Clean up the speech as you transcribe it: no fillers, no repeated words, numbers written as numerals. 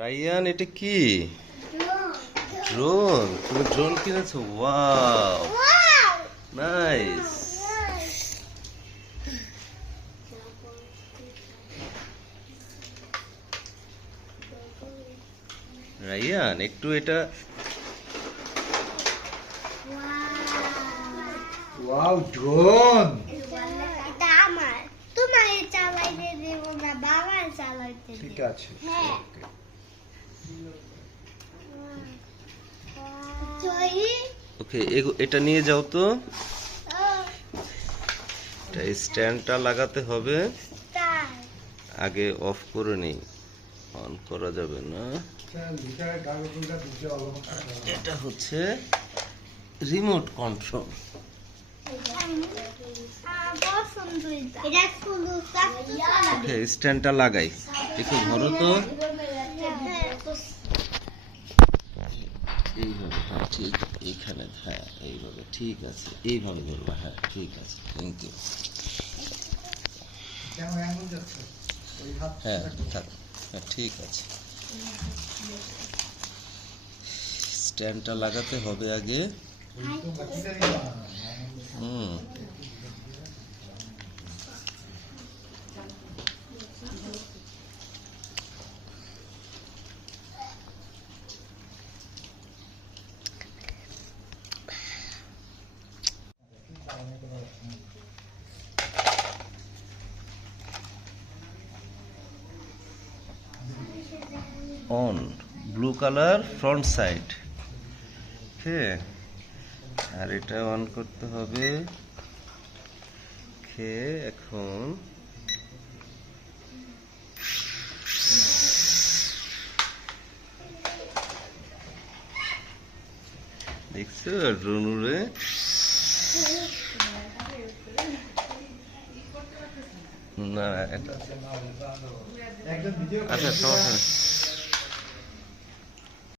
রাইয়ান, এটা কি? ড্রোন। তুমি ড্রোন কিনেছো? Wow, nice. রাইয়ান, একটু এটা ওয়াও, ড্রোন। এটা আমার, তোমার চালাইতে দেব না, বাবার চালাইতে দেব। ঠিক আছে, হ্যাঁ। ওকে। ওকে, এটা নিয়ে যাও তো। এটা স্ট্যান্ডটা লাগাতে হবে। আগে অফ করে নিই, অন করা যাবে না। এটা হচ্ছে রিমোট কন্ট্রোল। ওকে, স্ট্যান্ডটা লাগাই। একটু ধরো তো। এইভাবে, হ্যাঁ ঠিক, এইখানে, হ্যাঁ এইভাবে, ঠিক আছে, এইভাবে ধরবা, হ্যাঁ ঠিক আছে, থ্যাংক ইউ। হ্যাঁ থাক, হ্যাঁ ঠিক আছে। স্ট্যান্ডটা লাগাতে হবে আগে। Hmm, on, blue colour front side. Okay, আর এটা অন করতে হবে। ওকে, এখন দেখছো ড্রোন উড়ে? না, এটা আচ্ছা, সমস্যা নেই।